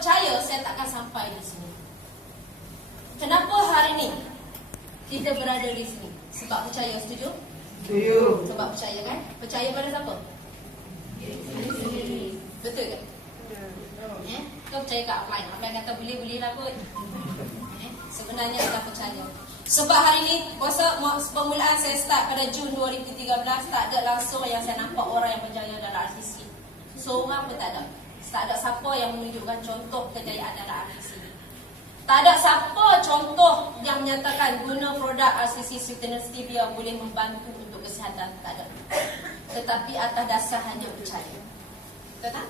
percaya, saya takkan sampai di sini. Kenapa hari ini kita berada di sini? Sebab percaya, setuju? Setuju. Sebab percaya kan? Percaya pada siapa? Betul ke? Kau percaya kat upline? Upline kata boleh lah kot. Sebenarnya kita percaya. Sebab hari ni, masa permulaan saya start pada Jun 2013, tak ada langsung yang saya nampak orang yang berjaya dalam RCC. Seorang pun tak ada. Tak ada siapa yang menunjukkan contoh kejayaan dalam RCC. Tak ada siapa contoh yang menyatakan guna produk RCC Sweetener Stevia boleh membantu untuk kesihatan. Tak ada. Tetapi atas dasar hanya percaya. Betul tak?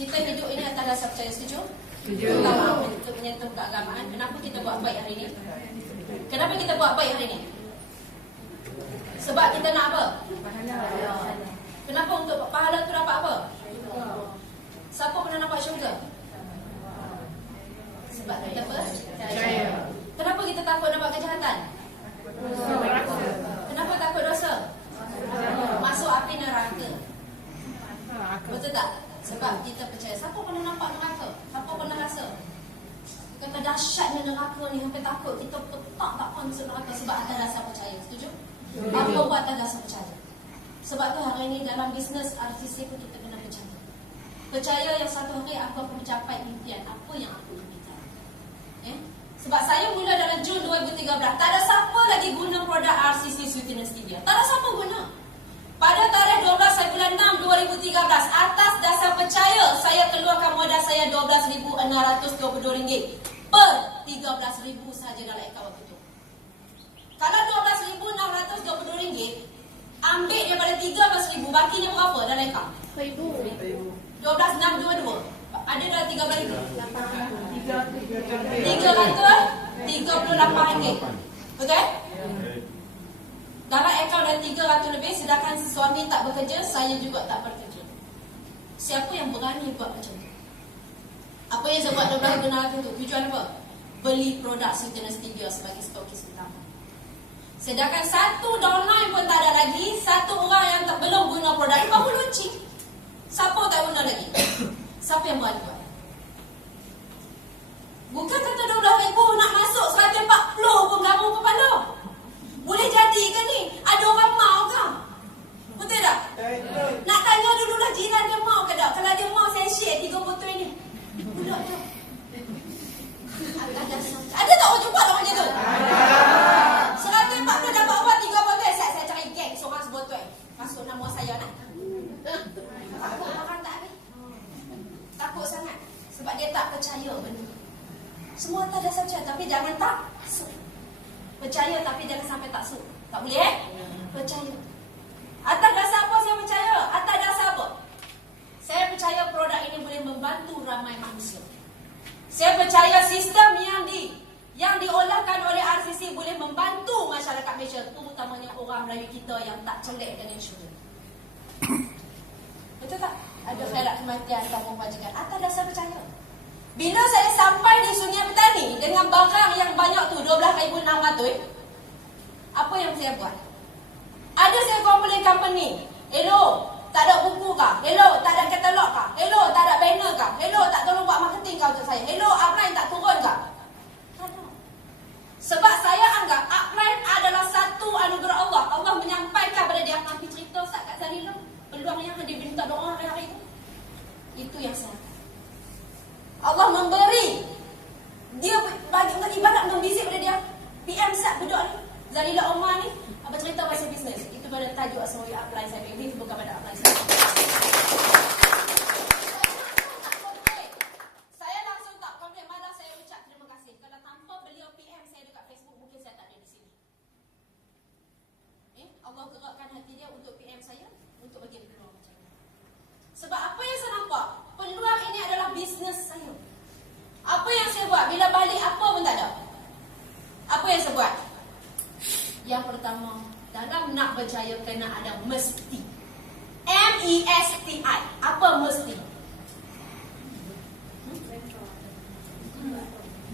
Kita hidup ini atas dasar percaya, setuju? Setuju. Terutama untuk menyentuh keagamaan. Kenapa kita buat baik hari ini? Kenapa kita buat baik hari ini? Sebab kita nak apa? Kenapa untuk pahala tu dapat apa? Siapa pernah nampak syurga? Sebab kita percaya. Kenapa kita takut nampak kejahatan? Kenapa takut dosa? Masuk api neraka. Betul tak? Sebab kita percaya. Siapa pernah nampak neraka? Siapa pernah rasa? Kata dahsyatnya neraka ni, sampai takut kita petak tak masuk neraka sebab atas dasar percaya. Setuju? Apa buat atas dasar percaya? Sebab tu hari ni dalam bisnes RCC pun kita kena percaya. Percaya yang satu hari aku akan mencapai impian apa yang aku impikan. Sebab saya mula dalam Jun 2013, tak ada siapa lagi guna produk RCC Sweetener Stevia. Tak ada siapa guna. Pada tarikh 12 bulan 6 2013, atas dasar percaya, saya keluarkan modal saya RM12,622 per RM13,000 saja dalam akaun waktu itu. Kalau RM12,622, ambil daripada RM13,000, bakinya berapa dalam akaun? RM12,622. Ada dalam RM13,000. RM338. Betul? Dalam akaun dah 300 lebih, sedangkan suami tak bekerja, saya juga tak bekerja. Siapa yang berani buat macam tu? Apa yang saya buat 12 tu? Tujuan apa? Beli produk Sweetener Stevia sebagai stokis utama. Sedangkan satu downline pun tak ada lagi, satu orang yang tak belum guna produk ni baru launching. Siapa tak guna lagi? Siapa yang berani buat? Bukan kata 12,000 nak masuk 140 pun kamu kepala. Boleh jadi ke ni? Ada orang mau ke? Betul tak? Nak tanya dululah jiran dia mau ke tak? Kalau dia mau, saya share 3 botol ini. Budak dia. Ada tak orang buat orang macam tu? Ada. 140 dapat ubat 3 botol. Saya cari geng seorang sebotol. Masuk nama saya nak. Takut orang tak habis. Takut sangat. Sebab dia tak percaya benda. Semua tak ada percaya. Tapi jangan tak percaya tapi jangan sampai tak suk. Tak boleh Percaya. Atas dasar apa saya percaya? Atas dasar apa? Saya percaya produk ini boleh membantu ramai manusia. Saya percaya sistem yang diolahkan oleh RCC boleh membantu masyarakat Malaysia, terutamanya orang Melayu kita yang tak celik dengan insurans. Betul tak? Ada khairat kematian kamu wajikan. Atas dasar percaya. Bila saya sampai di Sungai Petani dengan barang yang banyak tu 12,600, apa yang saya buat? Ada saya komplain company. Hello, tak ada buku kah? Hello, tak ada katalog kah? Hello, tak ada banner kah? Hello, tak tolong buat marketing kah untuk saya? Hello, upline tak turun kah? Tak ada. Sebab saya anggap upline adalah satu anugerah Allah. Allah menyampaikan pada dia. Nanti cerita Ustaz kat Zalila, peluang yang dia minta doa hari-hari itu. Itu yang saya anggap. Allah memberi. Dia bagi ibarat membisik pada dia. PM Sat budak ni, Zalila Omar ni, apa cerita pasal bisnes. Itu pada tajuk asal upline saya. Ini bukan pada upline saya. Saya langsung tak komplain, malah saya ucap terima kasih. Kalau tanpa beliau PM saya dekat Facebook, mungkin saya tak ada di sini. Allah gerakkan hati dia untuk PM saya, untuk bagi peluang macam ni. Sebab apa yang saya nampak, peluang ini adalah bisnes saya. Apa yang saya buat? Bila balik apa pun tak ada. Apa yang saya buat? Yang pertama, dalam nak berjaya kena ada mesti. MESTI. Apa mesti?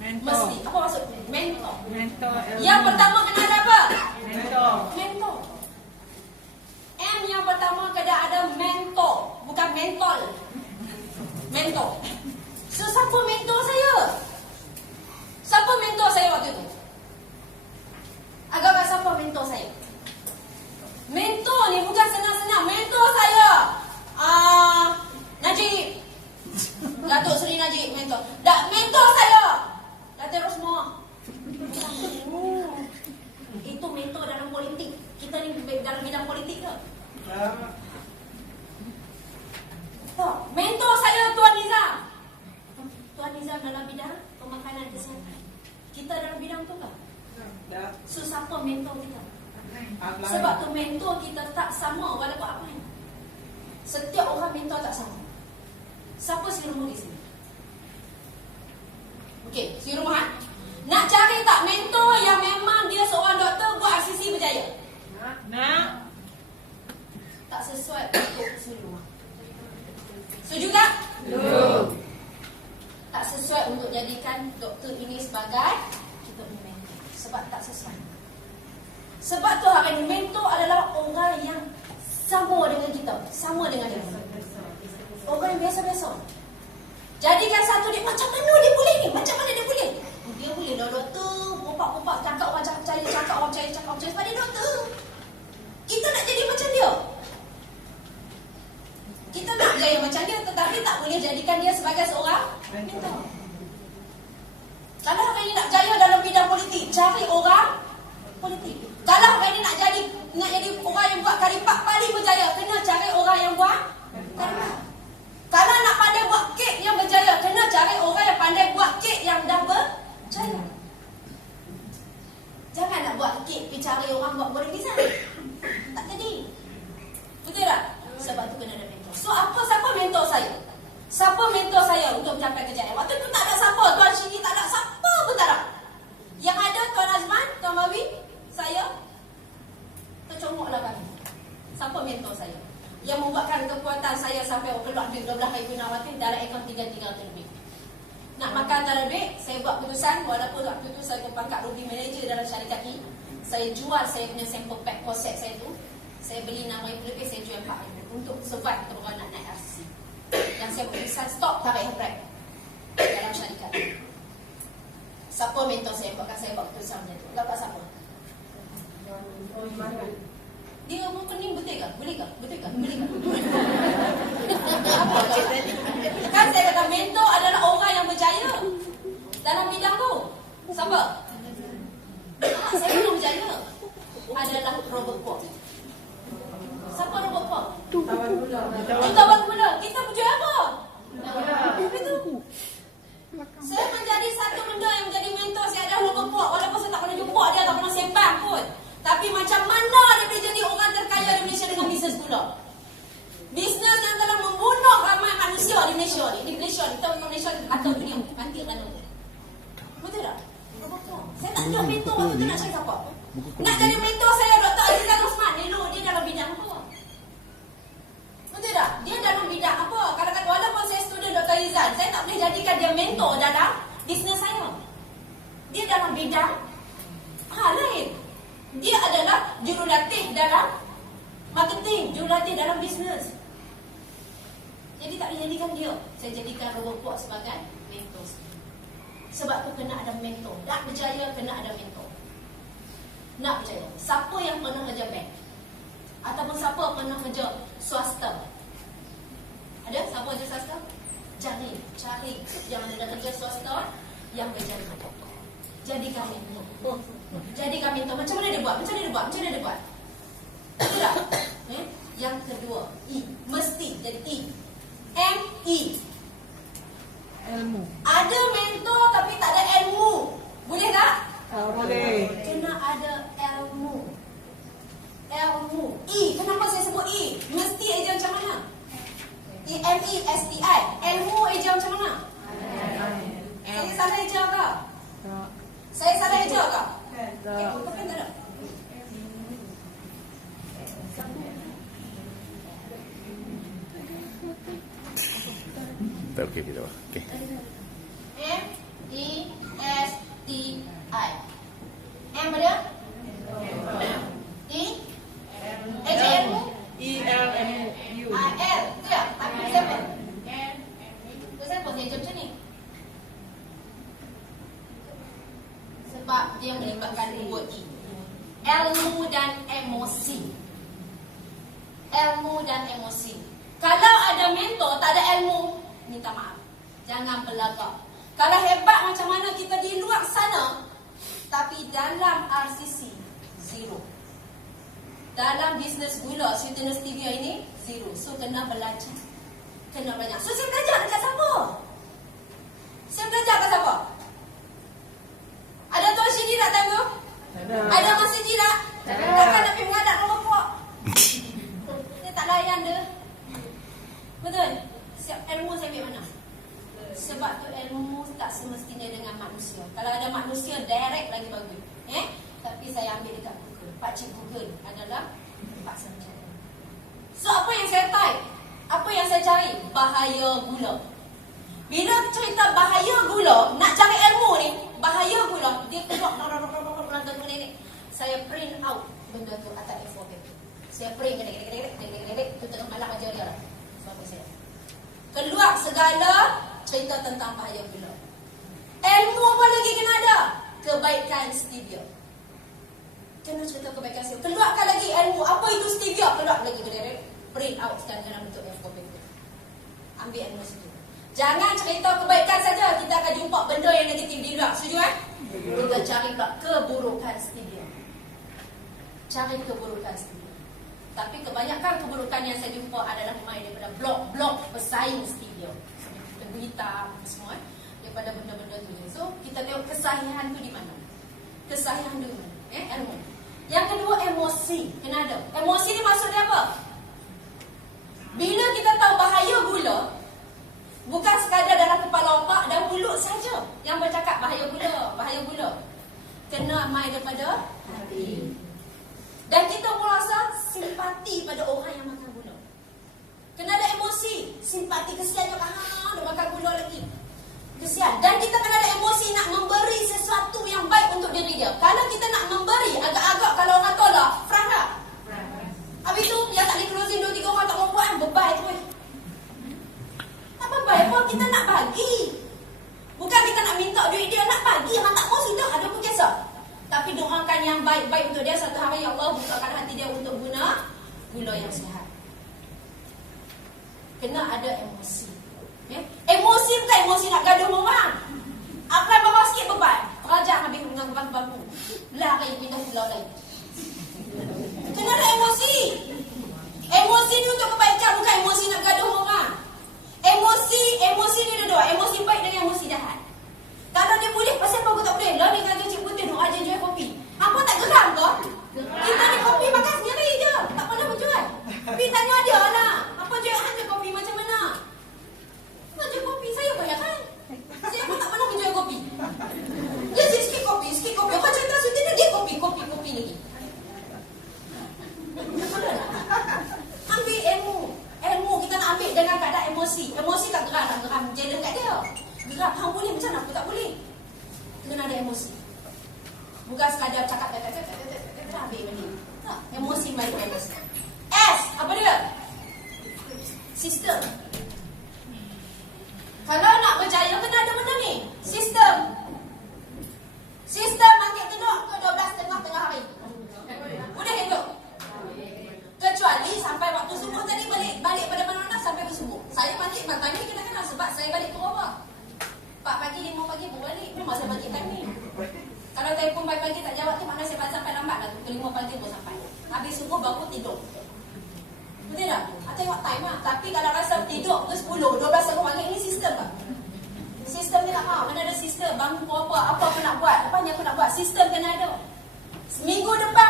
Mentor. Mesti. Apa maksud? Mentor. Mentor. Yang pertama kena ada apa? Mentor. Mentor. M yang pertama kena ada mentor. Bukan mentol. Mentor. So, siapa mentor saya? Siapa mentor saya waktu itu? Agak siapa mentor saya? Mentor ni bukan senang-senang. Mentor saya Najib, Datuk Seri Najib mentor. Mentor saya Datuk Rosmah. Itu mentor dalam politik. Kita ni dalam bidang politik ke? Mentor saya Tuan Nizam. Tuan Nizam dalam bidang pemakanan kesihatan. Kita dalam bidang tu ke? So, siapa mentor kita? Sebab tu mentor kita tak sama walaupun apa ni. Setiap orang mentor tak sama. Siapa si rumah di sini? Okey, si rumah. Nak cari tak mentor yang memang dia seorang doktor buat RCC berjaya? Nak. Tak sesuai untuk si rumah. Setuju tak? Tak sesuai untuk jadikan doktor ini sebagai kita punya mentor. Sebab tak sesuai. Sebab tu hari ini mentor adalah orang yang sama dengan kita, sama dengan dia. Orang yang biasa-biasa. Jadikan satu dia, macam mana dia boleh ni? Macam mana dia boleh? Dia boleh dah doktor, bopak-bopak, cakap orang percaya, cakap orang percaya, sebab dia doktor. Kita nak jadi macam dia. Kita nak berjaya macam dia, tetapi tak boleh jadikan dia sebagai seorang mentor. Kalau hari ini nak berjaya dalam bidang politik, cari orang politik. Kalau hari ini nak jadi orang yang buat karipak paling berjaya, kena cari orang yang buat karipak. Kalau nak pandai buat kek yang berjaya, kena cari orang yang pandai buat kek yang dah berjaya. Jangan nak buat kek pergi cari orang buat goreng pisang. Tak jadi. Betul tak? Sebab tu kena ada mentor. So, siapa mentor saya? Siapa mentor saya untuk mencapai kejayaan? Waktu tu tak ada siapa. Tuan Syini tak ada siapa pun tak ada. Yang ada Tuan Azman, Tuan Mawi, saya. Tercongoklah kami. Siapa mentor saya? Yang membuatkan kekuatan saya sampai keluar duit 12 kali Gunawan dalam akaun 300 lebih. Nak makan tak ada duit, saya buat keputusan. Walaupun waktu tu saya berpangkat Ruby Manager dalam syarikat ini, saya jual saya punya sample pack korset saya tu. Saya beli 6,000 lebih, saya jual 4,000 untuk survive untuk orang nak naik RCC. Yang saya berkeputusan stop tarik handbrake dalam syarikat. Siapa mentor saya buatkan saya buat keputusan macam tu? Dapat siapa? Dia mau pening betul ke? Boleh ke? Betul ke? Boleh ke? Apa ke? Kan saya kata mentor adalah orang yang berjaya dalam bidang tu. Siapa? Saya belum berjaya. Adalah Robert Kwok. Siapa Robert Kwok? Tawan Gula. Kita berjaya apa? Itu. Saya menjadi satu benda yang menjadi mentor saya adalah Robert Kwok. Walaupun saya tak pernah jumpa dia, tak pernah sembang pun. Tapi macam mana dia boleh jadi orang terkaya di Malaysia dengan bisnes gula? Bisnes yang telah membunuh ramai manusia di Malaysia ni. Di Malaysia ni, kita orang Malaysia atau dunia. Nanti kan. Betul tak? Saya tak ada mentor waktu tu nak cari siapa. Nak jadi mentor saya Dr. Azizah Rosman. Dia dalam bidang apa? Betul tak? Dia dalam bidang apa? Kadang-kadang walaupun saya student Dr. Azizah, saya tak boleh jadikan dia mentor dalam bisnes saya. Dia dalam bidang lain. Dia adalah jurulatih dalam marketing, jurulatih dalam bisnes. Jadi tak boleh jadikan dia. Saya jadikan Robert Kwok sebagai mentor. Sebab tu kena ada mentor. Nak berjaya kena ada mentor. Nak berjaya. Siapa yang pernah kerja bank? Ataupun siapa pernah kerja swasta? Ada? Siapa kerja swasta? Cari yang ada kerja swasta yang berjaya. Jadikan mentor. Jadikan mentor. Macam mana dia buat? Macam mana dia buat? Betul tak? Yang kedua, E. Mesti jadi E. M-E. Ilmu. Ada mentor tapi tak ada ilmu. Boleh tak? Boleh. Kena ada ilmu. E. Kenapa saya sebut E? Mesti eja macam mana? E-M-E-S-T-I. Ilmu eja macam mana? Saya salah eja ke? Saya salah eja ke? Betul kan tak ada? Okey kita. Okey. M-E-S-T-I. M ada? E? Eja ilmu? E-L-M-U. I-L. Itu ya? Aku siapa? Itu siapa saya eja macam ni? yang melibatkan 2E. Ilmu dan emosi. Ilmu dan emosi. Kalau ada mentor, tak ada ilmu, minta maaf. Jangan berlagak. Kalau hebat macam mana kita di luar sana, tapi dalam RCC, zero. Dalam bisnes gula, sweetness stevia ini, zero. So, kena belajar. Kena belajar. So, saya belajar dekat siapa? Saya belajar kat siapa? Ada Tuan Syedi tak tangguh? Ada Mas Syedi tak? Takkan nak pergi mengadap dengan bapak? Dia tak layan dia. Betul? Siap ilmu saya ambil mana? Sebab tu ilmu tak semestinya dengan manusia. Kalau ada manusia, direct lagi bagus. Tapi saya ambil dekat Google. Pakcik Google adalah tempat saya. So, apa yang saya type? Apa yang saya cari? Bahaya gula. Bila cerita bahaya gula, nak cari ilmu ni, bahaya gula, dia keluar saya print out benda tu atas A4 paper. Saya print tu tengah malam ajar dia lah. Sebab saya keluar segala cerita tentang bahaya gula. Ilmu apa lagi kena ada? Kebaikan stevia. Kena cerita kebaikan stevia. Keluarkan lagi ilmu. Apa itu stevia? Keluar lagi. Print out sekarang dalam bentuk A4 paper. Ambil ilmu situ. Jangan cerita kebaikan saja. Kita akan jumpa benda yang negatif di luar. Setuju kan? Kita cari pula keburukan stevia. Cari keburukan stevia. Tapi kebanyakan keburukan yang saya jumpa adalah main daripada blog-blog pesaing stevia. Tebu hitam semua daripada benda-benda tu. So, kita tengok kesahihan tu di mana. Kesahihan tu di mana. Ilmu. Yang kedua, emosi. Kena ada. Emosi ni maksud dia apa? Bila kita tahu bahaya gula, bukan sekadar dalam kepala otak dan mulut saja yang bercakap bahaya gula, bahaya gula. Kena main daripada hati. Dan kita merasa simpati pada orang yang makan gula. Kena ada emosi, simpati, kesian juga. Dia makan gula lagi. Kesian. Dan kita kena ada emosi nak memberi sesuatu yang baik untuk diri dia. Kalau kita nak memberi, agak-agak kalau orang tolak, frah tak? Habis tu, yang tak di-closing 2-3 orang tak mau buat, bebai tu. Tak bebai pun, kita nak bagi. Bukan kita nak minta duit dia, nak bagi. Orang tak mau sudah, ada pun kisah. Tapi doakan yang baik-baik untuk dia. Satu hari Allah bukakan hati dia untuk guna gula yang sihat. Kena ada emosi. Emosi bukan emosi nak gaduh orang. Apply bawah sikit beban. Terajak habis dengan bangku. Lari pindah pulau lain. Kena ada emosi. Emosi ni untuk kebaikan, bukan emosi nak gaduh orang. Emosi ni ada dua. Emosi baik dengan emosi jahat. Kalau dia boleh, pasal apa aku tak boleh? Lah dia kata cikgu tengok aja jual kopi. Apa tak geram ke? Kita ni kopi makan sendiri je. Tak pernah berjual. Tapi tanya dia lah. Apa jual hanya kopi macam mana? Jual kopi, saya bayarkan. Saya pun tak pernah menjual kopi. Dia sikit kopi. Apa cerita sudah dia kopi lagi. Ambil ilmu kita nak ambil dengan keadaan emosi. Emosi tak geram, tak geram. Jealous kat dia. Geram, hang boleh macam mana aku tak boleh. Kena ada emosi. Bukan sekadar cakap ambil balik. Tak, emosi main emosi. S, apa dia? Sistem. Kalau nak berjaya kena ada benda ni. Sistem bangkit tidur ke 12 tengah hari. Boleh hidup. Kecuali sampai waktu subuh tadi balik pada mana sampai ke subuh. Saya bangkit malam ni kena sebab saya balik ke bawah. 4 pagi, 5 pagi pun balik. Memang saya bangkit time ni. Kalau telefon pagi tak jawab tu makna saya sampai lambat lah tu. Ke 5 pagi pun sampai. Habis subuh baru tidur. Betul tak? Tengok time lah. Tapi kalau rasa tidur ke 10, 12 aku panggil ini sistem tak? Sistem ni tak mahu. Mana ada sistem. Bangun apa aku nak buat. Apa yang aku nak buat. Sistem kena ada. Minggu depan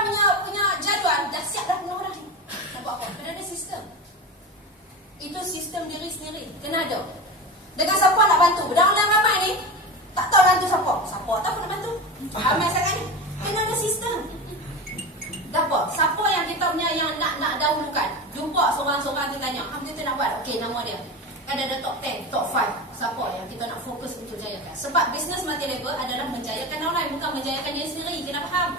punya jadual dah siap dah punya orang ni. Nak buat apa? Kena ada sistem. Itu sistem diri sendiri. Kena ada. Dengan siapa nak bantu? Dalam ramai ni tak tahu bantu siapa. Siapa tak pun nak bantu. Ramai sangat ni. Kena ada sistem. Dapat. Siapa yang kita punya yang nak dahulukan? Jumpa seorang-seorang kita tanya. Apa kita nak buat? Okey, nama dia. Kan ada top 10, top 5. Siapa yang kita nak fokus untuk jayakan? Sebab bisnes multi-level adalah menjayakan orang lain, bukan menjayakan diri sendiri. Kena faham.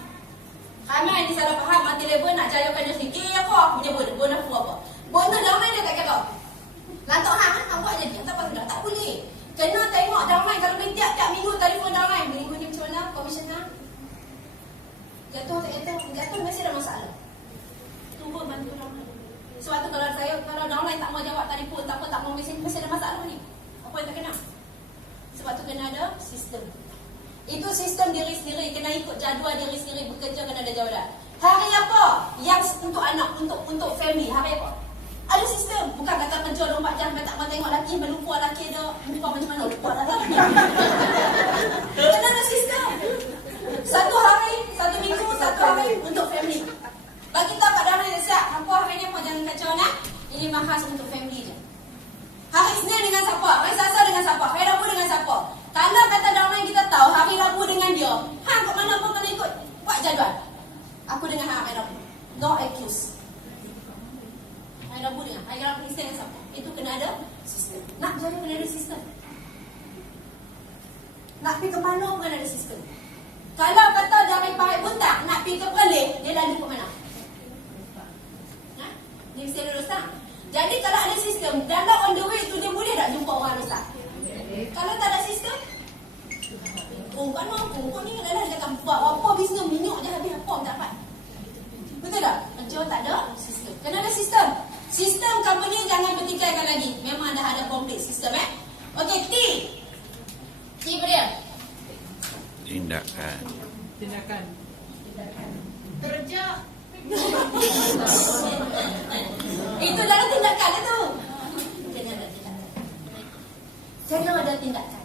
Ramai ni salah faham multi-level nak jayakan diri sendiri. Aku punya bonus apa? Bonus orang lain dia tak kira. Lantak hang buat je dia. Tak apa sudah. Tak boleh. Kena tengok downline. Kalau boleh tiap-tiap minggu telefon downline. Minggu ni macam mana? Komisioner? Jatuh mesti ada masalah. Tunggu bantu downline. Sebab tu kalau downline tak mau jawab telefon, tak mau mesej, mesti ada masalah ni. Apa yang tak kena? Sebab tu kena ada sistem. Itu sistem diri sendiri, kena ikut jadual diri sendiri, bekerja kena ada jadual. Hari apa yang untuk anak, untuk family, hari apa? Ada sistem. Bukan kata kerja 24 jam, tak mau tengok lelaki, melupa lelaki dia, lupa macam mana, lupa dah tak. Kena ada sistem. Satu hari, satu minggu, satu hari untuk family. Bagi tahu kat dalam dia siap, apa hari ni apa jangan kacau nak. Ini mahas untuk family je. Hari Isnin dengan siapa? Hari Selasa dengan siapa? Hari Rabu dengan siapa? Kalau kata downline kita tahu hari Rabu dengan dia, kat mana pun kena ikut buat jadual. Aku dengan hari Rabu. No excuse. Hari Rabu dengan hari Rabu Isnin dengan siapa? Itu kena ada sistem. Nak berjaya kena ada sistem. Nak pergi ke mana pun kena ada sistem. Kalau kata dari Parit Buntang nak pergi ke Perlis, dia lalu ke mana? Dia mesti ada rosak. Jadi kalau ada sistem, dalam on the way tu dia boleh tak jumpa orang rosak? Kalau tak ada sistem, kau ni adalah dia akan buat apa bisnes minyak je habis apa tak dapat. Betul tak? Kerja tak ada sistem. Kena ada sistem. Sistem company jangan bertikaikan lagi. Memang dah ada komplit sistem Okey, T beri. Tindakan. Kerja. Itu dalam tindakan itu. Jangan ada tindakan.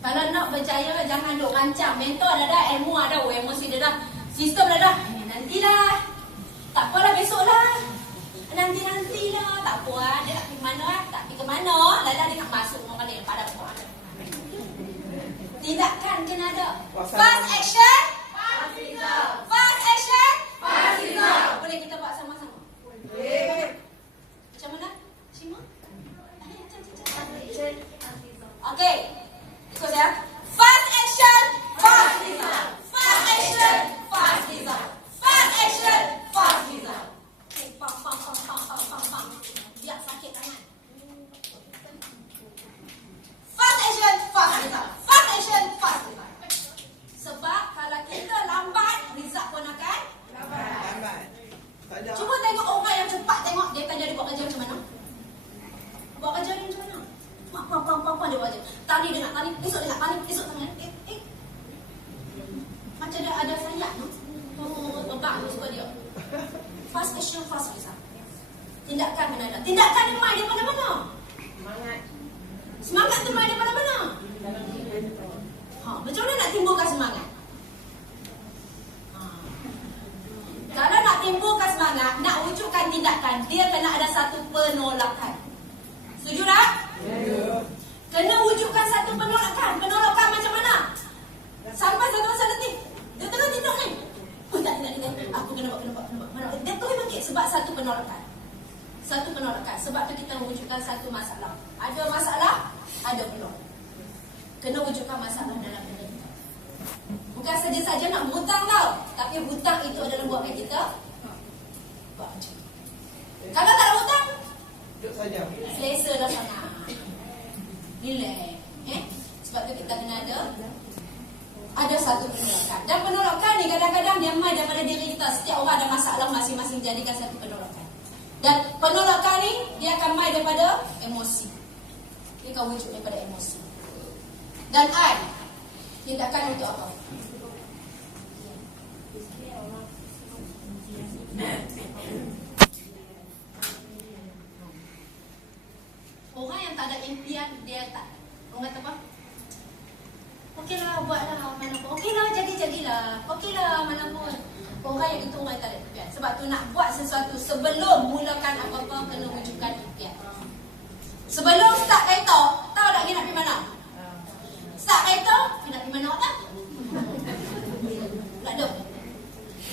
Kalau nak berjaya, jangan duk rancang. Mentor dah, ilmu ada, emosi dah, sistem dah. Nantilah. Tak apalah besoklah. Nantilah. Tak apa lah. Dia nak pergi mana? Tak pergi ke mana? Lala dia nak masuk orang lain pada orang. Tindakan kena ada. Fast action. Fast action. Boleh kita buat sama-sama? Boleh. Macam mana? Cima? Okey. Ikut saya. Fast action. Fast result. Fast action. Fast result. Fast action. Fast result. Okay, pam. Biar sakit tangan. Fast action. Fast result. Fast action. Fast result. Sebab kalau kita lambat, result pun akan lambat. Cuba tengok orang yang cepat, tengok dia akan jadi buat kerja macam mana. Buat kerja ni macam mana? Pam dia buat kerja. Tadi dia nak tadi, esok dia nak tadi, esok tangan. Macam dia ada sayap no? Bebak tu suka dia. Fast action, fast result. Tindakan kena ada. Tindakan ni main daripada mana? Semangat tu main daripada mana? Macam mana nak timbulkan semangat? Kalau nak timbulkan semangat, nak wujudkan tindakan, dia kena ada satu penolakan. Setuju tak? Ya. Kena wujudkan satu penolakan. Penolakan macam mana? Sampai satu masa nanti, dia tengah tidur ni. Tak. Aku kena buat. Dia terus bangkit sebab satu penolakan. Satu penolakan. Sebab tu kita wujudkan satu masalah. Ada masalah, ada peluang. Kena wujudkan masalah dalam benda kita. Bukan saja-saja nak berhutang tau. Tapi hutang itu adalah buatkan kita buat macam. Kalau tak ada hutang, duduk saja. Selesa dah sana. Relax. Sebab tu kita kena ada satu penolakan. Dan penolakan ni kadang-kadang dia main daripada diri kita. Setiap orang ada masalah masing-masing, jadikan satu penolakan. Dan penolakan ni dia akan main daripada emosi. Dia akan wujud daripada emosi. Dan I, tindakan untuk apa? Orang yang tak ada impian, dia tak. Orang kata apa? Okeylah, buatlah mana pun. Okeylah, jadilah. Okeylah, mana pun. Orang yang itu orang yang tak ada impian. Sebab tu nak buat sesuatu sebelum mulakan apa-apa, kena wujudkan impian. Sebelum start kereta, tahu tak dia nak pergi mana? Start kereta, dia nak pergi mana tak? Tak ada.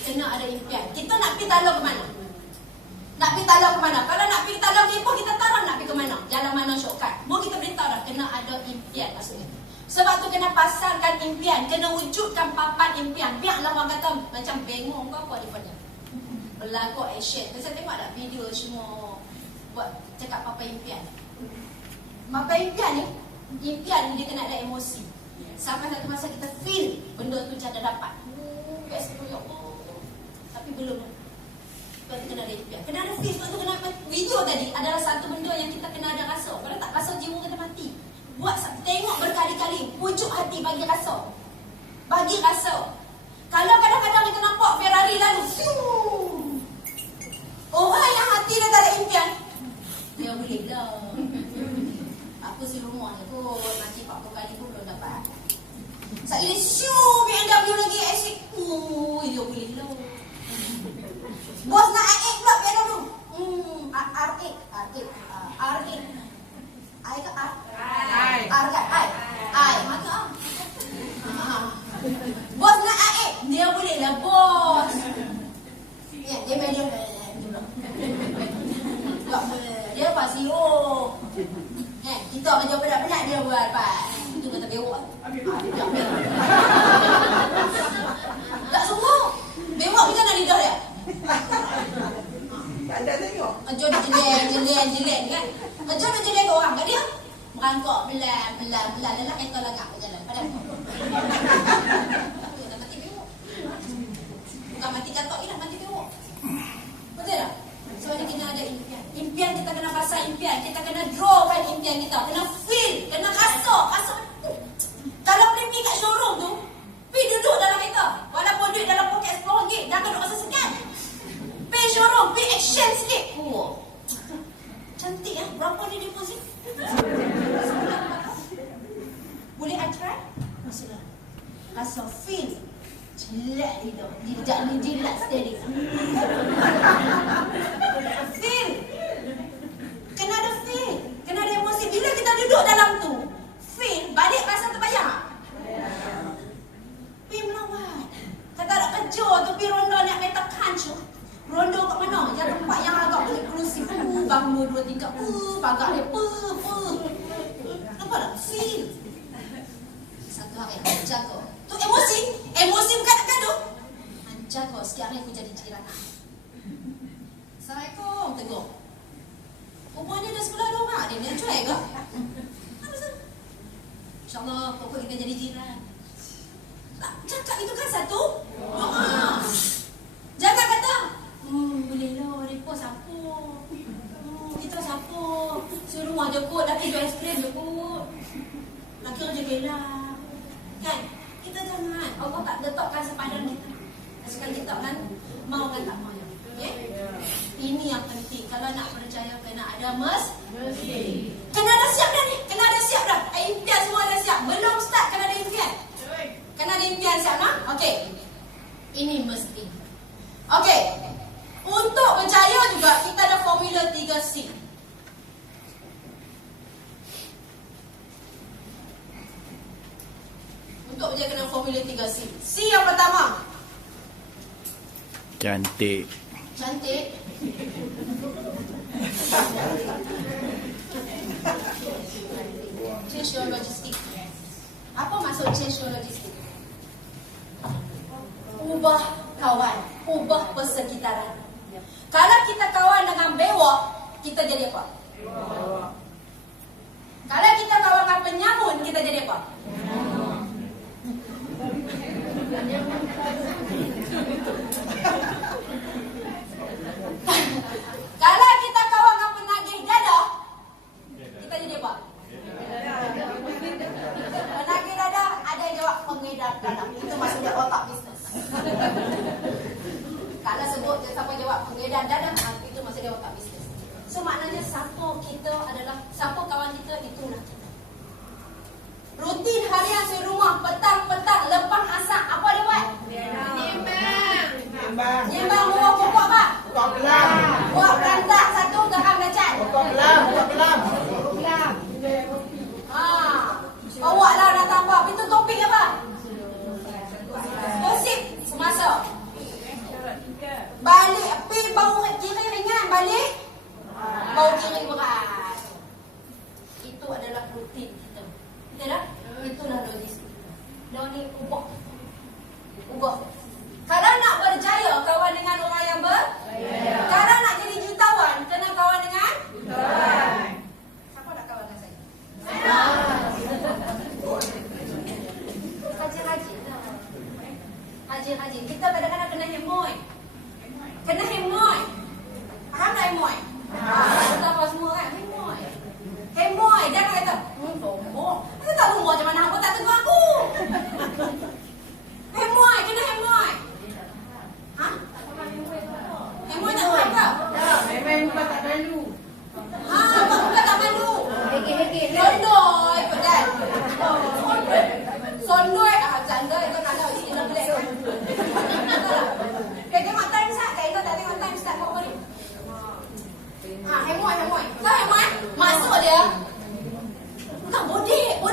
Kena ada impian. Kita nak pergi Talong ke mana? Nak pergi Talong ke mana? Kalau nak pergi Talong Ipoh, kita tahu nak pergi ke mana? Jalan mana shortcut? Mau kita beritahu dah, kena ada impian maksudnya. Sebab tu kena pasangkan impian, kena wujudkan papan impian. Biarlah orang kata macam bengong ke apa daripada berlaku action. Saya tengok tak video semua buat cakap papan impian. Papan impian ni dia kena ada emosi. Sampai satu masa kita feel benda tu cara dapat. best tu, ya Allah. Tapi belum. Sebab tu kena ada impian. Kena ada feel. Sebab tu kena video tadi adalah satu benda yang kita kena ada rasa. Kalau tak rasa, jiwa kita mati. Buat tengok berkali-kali. Pucuk hati bagi rasa. Bagi rasa. Kalau kadang-kadang kita nampak Ferrari lalu, orang yang hati dah tak ada impian, dia boleh lah. Aku si rumah ni kot, mati 40 kali pun belum dapat. Sekali BMW lagi asyik. Dia boleh lah. Bos nak R8 pula piano tu. R8. I ke R? R kan? I. Maka bos nak R8. Dia boleh lah bos. Ya, dia main dia. Dia Pak CEO. Kita kerja penat-penat dia buat Pak. Itu kata bewak. Tak semua. Bewak macam mana lidah dia? Tak ada tengok. Kerja dia jelek kan. Kerja dia jelek ke orang kat dia. Merangkak belan. Lelah kereta langgar ke jalan. Padahal. Tak mati bewak. Bukan mati katok ni lah, mati bewak. Betul tak? Sebab kita ada impian. Impian kita kena pasang impian. Kita kena drawkan impian kita. Kena feel. Kena rasa. Kalau boleh pergi kat showroom tu, pergi duduk dalam kereta. Walaupun duit dalam poket RM10, jangan duduk rasa segan. Pergi showroom. Pergi action sikit. Cantik ya. Berapa ni deposit? Boleh I try? Masalah. Rasa feel. Jilat lidah. Jilat steady. Feel. Kena ada feel. Kena ada emosi. Bila kita duduk dalam tu, feel, balik rasa terbayang tak? Pergi melawat. Kata nak kerja tu, pergi ronda nak kereta kancu. Ronda kat mana? Yang tempat yang agak inklusif. Bangun 2, 3. Pagar dia. Nampak tak? Feel. Satu hari jaga. Tu emosi. Emosi bukan nak gaduh. Jaga sikit hari aku jadi jiran. Assalamualaikum. Tegur. Rupanya dah sebelah dua mak. Dia cuek ke? InsyaAllah pokok kita jadi jiran. Tak, cakap itu kan satu. Jangan kata boleh lah, mereka siapa? Kita siapa? Suruh aja kot, laki jual aiskrim je kot. Laki kerja gelap. Kan? Kita jangan. Allah tak letakkan sepadan kita. Sekarang kita kan mau kan tak mau. Okay? Ini yang penting. Kalau nak percaya kena ada mesti. Kena ada siap dah ni. Kena ada siap dah. Impian semua ada siap. Belum start kena ada impian. Kena ada impian siap nak? Okey. Ini mesti. Okey. Untuk berjaya juga kita ada formula 3C. Untuk berjaya kena formula 3C. C yang pertama. Cantik. Cantik. Change your logistik. Apa maksud change your logistik? Ubah kawan, ubah persekitaran. Kalau kita kawan dengan bewak, kita jadi apa? Kalau kita kawan dengan penyamun, kita jadi apa? Kalau kita kawan dengan penagih dadah, kita jadi apa? Penagih dadah ada yang jawab pengedar dadah. Itu maksudnya otak bisnes. Kalau sebut siapa jawab pengedar dadah, itu maksudnya otak bisnes. So maknanya siapa kita adalah, siapa kawan kita, itulah kita. Rutin harian serumah, petang-petang lepas asar, apa dia buat? Nyembang buah pokok apa? Pokok belang. Buah berantak satu, garam belacan. Pokok belang. Bawa lah nak tambah. Itu topik apa? Gosip semasa. Balik, pergi bau kiri ringan, balik bau kiri berat. Itu adalah rutin kita. Betul tak? Itulah logistik. Dia ni ubah. Kalau nak berjaya, kawan dengan orang yang berjaya. Kalau nak jadi jutawan, kena kawan dengan jutawan. Siapa nak kawan dengan saya? Rajin-rajin lah. Rajin-rajin. Kita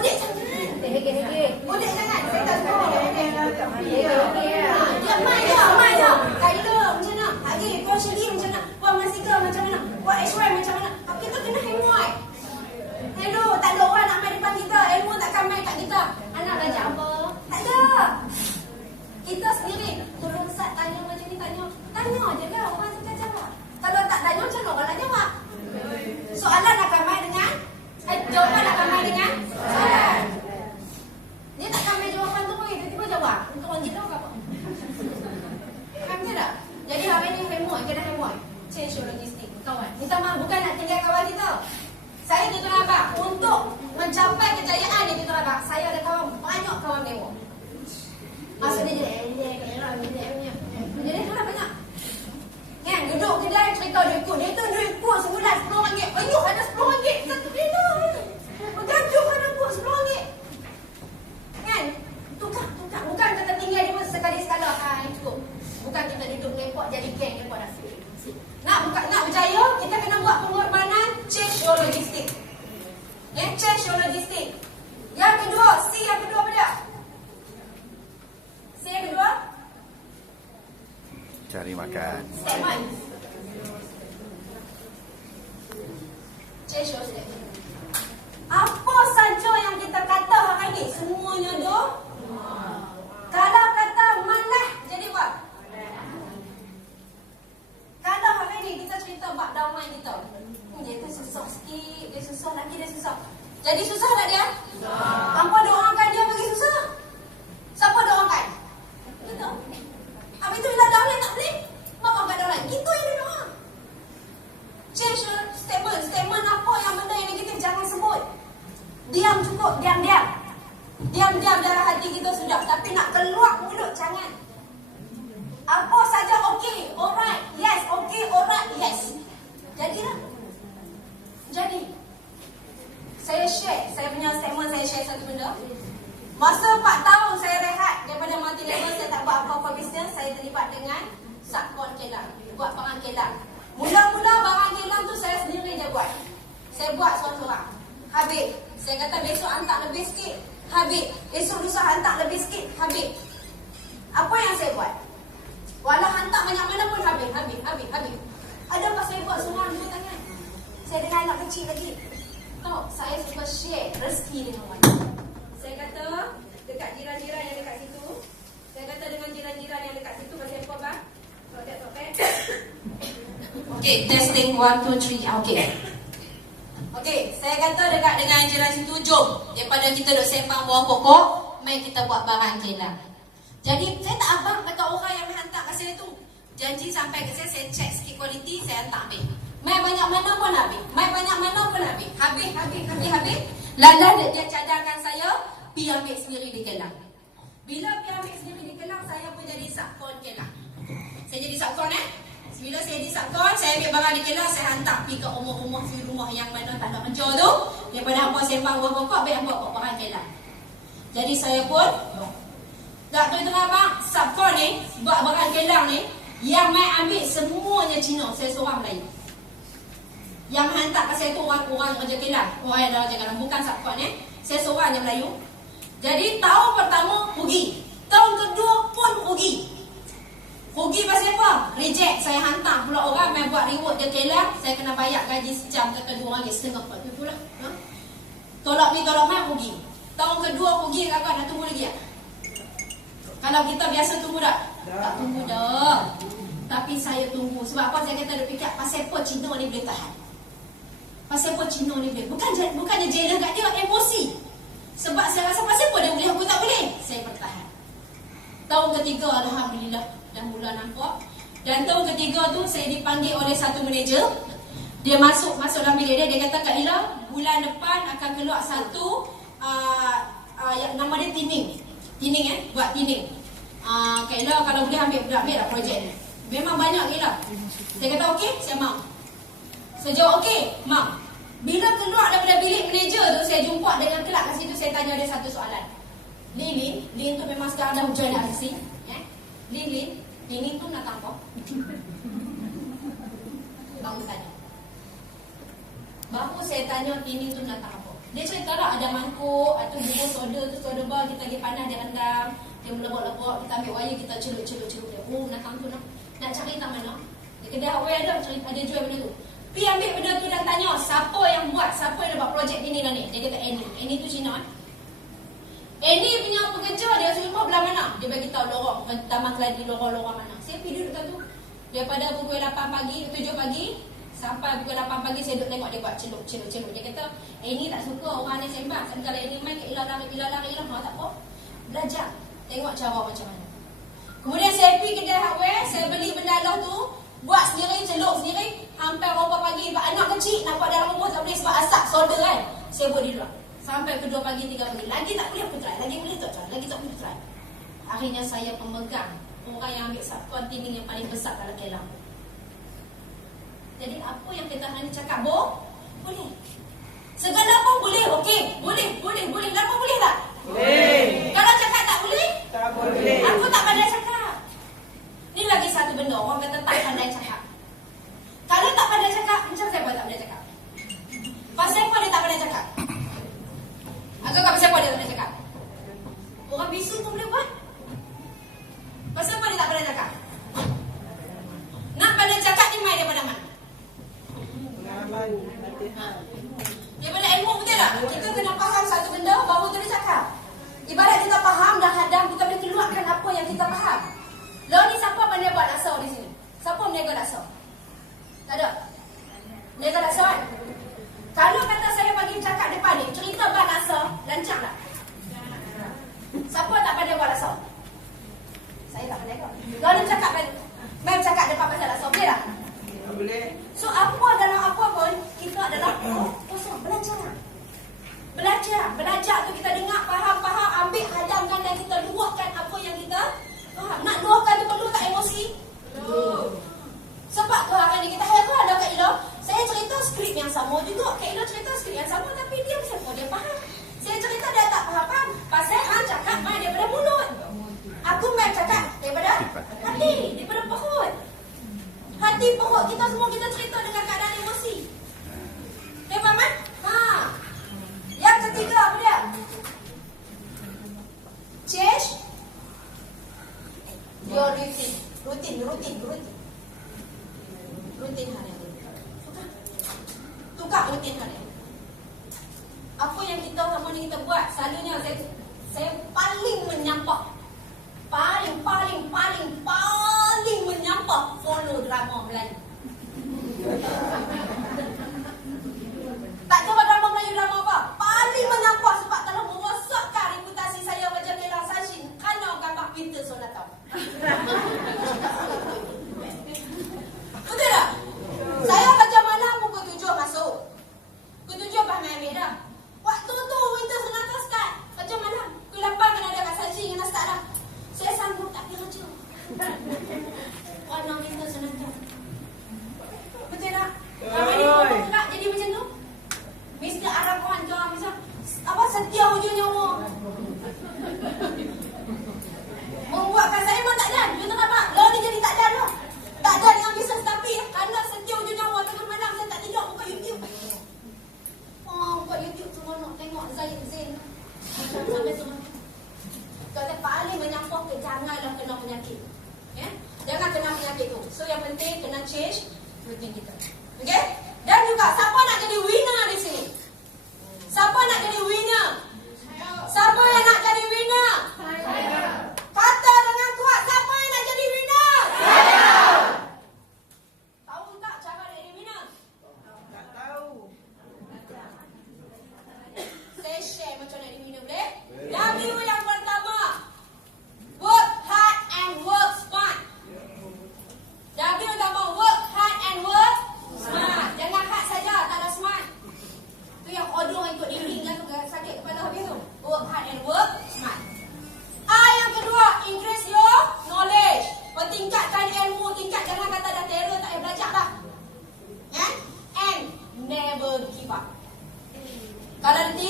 Udik jangan. Udik jangan. Saya tak tahu. Dia mai je. Kak Ila macam mana? Agi, Puan Shirley macam mana? Puan Masika macam mana? Puan Ashway macam mana? Kita kena hemoi. Hello, tak ada orang nak main depan kita. Ilmu takkan main kat kita. Anak belajar apa? Tak ada. Kita sendiri. Tolong Ustaz tanya macam ni, tanya. Tanya je lah. Orang takkan jawab. Kalau tak tanya, macam mana orang nak jawab? Soalan akan main dengan jawapan akan main dengan soalan. Dia takkan main jawapan tu pun tiba-tiba jawab. Untuk orang kita ke apa? Faham ke tak? Jadi hari ni hemoi, kena hemoi. Change your logistik, kawan. Minta maaf, bukan nak tinggal kawan kita. Saya tuan abang, untuk mencapai kejayaan ni tuan abang, saya ada kawan, banyak kawan mewah. Maksudnya jadi kawan banyak. Kan, duduk kedai cerita duit ikut. Dia tu duit ikut sebulan RM10. Ayuh, ada RM10. Satu kilo. Bergantung kan aku RM10. Kan? Tukar. Bukan kita tinggal dia pun sekali sekala. Cukup. Bukan kita duduk lepok jadi geng lepok dah. Nak berjaya, kita kena buat pengorbanan. Change your logistik. Change your logistik. Yang kedua, C yang kedua apa dia? C yang kedua? Cari makan. Statement. Change your statement. Apa saja yang kita kata hari ni, semuanya tu. Kalau kata malah, jadi apa? Kalau hari ni kita cerita bab damai kita, dia tu susah sikit, dia susah lagi, dia susah. Jadi susah tak dia? Susah. Apa doakan dia bagi susah? Siapa doakan? Kita. Habis tu bila downline tak boleh, mak kat downline. Kita yang ada doa. Change your statement. Statement apa yang benda yang negatif jangan sebut. Diam cukup, diam. Diam dalam hati kita sudah. Tapi nak keluar mulut jangan. Apa saja okey, alright, yes, okey, alright, yes. Jadilah. Jadi. Saya share, saya punya statement, saya share satu benda. Masa 4 tahun saya rehat daripada multi level, saya tak buat apa-apa bisnes, saya terlibat dengan Subkon Kelang, buat barang Kelang. Mula-mula barang Kelang tu saya sendiri je buat. Saya buat seorang-seorang. Habis. Saya kata besok hantar lebih sikit. Habis. Esok lusa hantar lebih sikit. Habis. Apa yang saya buat? Walau hantar banyak mana pun habis. Ada pas saya buat seorang dua tangan. Saya dengan anak kecil lagi. Tahu, saya suka share rezeki dengan orang. Saya kata dekat jiran-jiran yang dekat situ. Saya kata dengan jiran-jiran yang dekat situ bagi apa bang? Projek topek. Okey, testing 1 2 3. Okey, saya kata dekat dengan jiran situ, jom daripada kita duk sembang bawah pokok, mai kita buat barang Kelang. Jadi saya tak abang dekat orang yang hantar kat saya tu. Janji sampai ke saya check sikit kualiti, saya hantar ambil. Mai banyak mana pun habis. Habis. Lala dia cadangkan saya pergi ambil sendiri di Kelang. Bila pergi ambil sendiri di Kelang, saya pun jadi Subkon Kelang. Saya jadi Subkon Bila saya jadi Subkon, saya ambil barang di Kelang, saya hantar pergi ke rumah yang mana tak ada kerja tu. Daripada hampa sembang buah pokok, ambil hampa barang Kelang. Jadi saya pun tak tahu tengah abang, Subkon ni buat barang Kelang ni, yang mai ambil semuanya Cina, saya seorang Melayu. Yang hantar kat saya tu orang kerja Kelang, orang yang dah kerja Kelang, bukan Subkon Saya seorang je Melayu. Jadi tahun pertama rugi, tahun kedua pun rugi. Rugi pasal apa? Reject. Saya hantar pula orang main buat reward je Kelang, saya kena bayar gaji sejam kata RM2.50 betul lah. Tolak ni tolak mai rugi. Tahun kedua rugi, kakak nak tunggu lagi tak? Kalau kita biasa tunggu tak? Tak tunggu dah. Tapi saya tunggu. Sebab apa saya kata dia fikir pasal apa Cina ni boleh tahan. Pasal apa Cina ni boleh. Bukannya jealous kat dia, emosi. Sebab saya rasa pasal apa dia boleh, aku tak boleh. Saya bertahan. Tahun ketiga alhamdulillah dah mula nampak. Dan tahun ketiga tu saya dipanggil oleh satu manager. Dia masuk dalam bilik dia kata, Kak Ila, bulan depan akan keluar satu nama dia Tining. Buat Tining. Kak Ila kalau boleh ambil lah projek ni. Memang banyak Kak Ila. Saya kata okey, saya mau. Saya jawab okey, mau. Bila keluar daripada bilik manager tu, saya jumpa dengan kelak kat situ, saya tanya dia satu soalan. Lin tu memang sekarang dah hujan dah sini. Lin, ini tu nak apa? Baru saya tanya ini tu nak apa? Dia cerita lah ada mangkuk atau bubur soda tu soda bar kita pergi panas dia rendam. Dia melebok-lebok, kita ambil wire kita celup dia. Oh nak tu nak cari tak mana? Di kedai hardware ada jual benda tu. Pi ambil benda tu dan tanya siapa yang buat projek ini dan ni. Dia kata Annie tu Cina. Annie punya pekerja dia rumah belah mana? Dia bagi tahu lorong Taman Keladi lorong-lorong mana. Saya pergi duduk kat tu. Daripada pukul 7 pagi sampai pukul 8 pagi saya duduk tengok dia buat celup. Dia kata, Annie tak suka orang ni sembang. Kalau Annie main ke ilah lari lah. Tak apa. Belajar. Tengok cara macam mana. Kemudian saya pergi kedai hardware, saya beli benda lah tu, buat sendiri, celup sendiri. Hampir berapa pagi, anak kecil nak buat dalam rumah tak boleh sebab asap solder kan. Saya buat di luar. Sampai ke 2 pagi, 3 pagi. Lagi tak boleh aku try. Lagi tak boleh try. Akhirnya saya pemegang orang yang ambil subcontinent yang paling besar dalam Kelang. Jadi apa yang kita hari ni cakap, boleh. Segala pun boleh, okey. Boleh. Kenapa boleh tak? Boleh. Kalau cakap tak boleh? Tak boleh. Aku tak pandai cakap. Ni lagi satu benda, orang kata tak pandai cakap. Kalau tak pandai cakap, macam saya buat tak pandai cakap. Pasal apa dia tak pandai cakap? Atau pasal apa dia tak pandai cakap? Orang bisu pun boleh buat. Pasal apa dia tak pandai cakap? Nak pandai cakap ni main daripada mana? Daripada ilmu, betul tak? Kita kena faham satu benda baru kita cakap. Ibarat kita faham dah hadam, kita boleh keluarkan apa yang kita faham. Lalu ni siapa pandai buat laksa di sini? Siapa meniaga laksa? Tak ada? Meniaga laksa kan? Kalau kata saya bagi cakap depan ni, cerita buat laksa, lancar tak? Siapa tak pandai buat laksa? Saya tak pandai buat. Lalu cakap main cakap depan pasal laksa, boleh tak? Boleh. So apa dalam apa pun, kita adalah kosong, belajar tu kita dengar, faham, ambil, hadamkan dan kita luahkan apa yang kita faham. Nak luahkan tu perlu tak emosi? Sebab tu hari ni kita heran dah Kak Ila, saya cerita skrip yang sama juga, Kak Ila cerita skrip yang sama, tapi dia dia faham. Saya cerita dia tak faham. Pasal cakap main daripada mulut, aku main cakap daripada hati, daripada perut. Hati, perut, kita semua kita cerita dengan keadaan emosi. Okay, faham kan? Yang ketiga apa dia? Change your routine. Rutin harian. Tukar rutin harian. Apa yang kita sama ni kita buat, selalunya saya paling menyampah. Paling menyampah follow drama Melayu. Tak tahu drama Melayu drama apa? Paling menyampah sebab telah merosakkan reputasi saya macam Nela Sashin kerana gambar Peter Sonatau. Betul tak? Saya kerja malam pukul 7 masuk. Pukul 7 main ambil dah. Waktu tu Peter Sonatau start. Kerja malam. Pukul 8 kan ada kat Sashin yang start dah. Saya sanggup tak kerja. Warna Peter Sonatau. Betul tak? Ramai ni pun tak jadi macam tu. Mr. Arapan ke misal apa setia hujung nyawa. Membuatkan saya pun tak dan. You tahu apa? Law ni jadi tak dan lah. Tak dan dengan bisnes tapi kerana setia hujung nyawa tengah malam saya tak tidur buka YouTube. Buka YouTube semua nak tengok Zain. Sampai semua. Kata paling menyampah ke janganlah kena penyakit. Ya? Jangan kena penyakit tu. So yang penting kena change rutin kita. Okey? Dan juga siapa nak jadi winner di sini? Siapa nak jadi winner? Siapa yang nak jadi winner? Kata dengan kuat, siapa yang nak jadi winner? Tahu tak cara jadi winner? Tak tahu. Saya share macam nak jadi winner, boleh? W yang pertama, work hard and work smart. W pertama, work hard and work smart. Jangan hard saja, tak ada smart. Tu yang odong ikut dinding kan tu sakit kepala habis tu. Work hard and work smart. Yang kedua, increase your knowledge. Tingkatkan ilmu, jangan kata dah terror tak payah belajar dah. And never give up. Kalau ada 3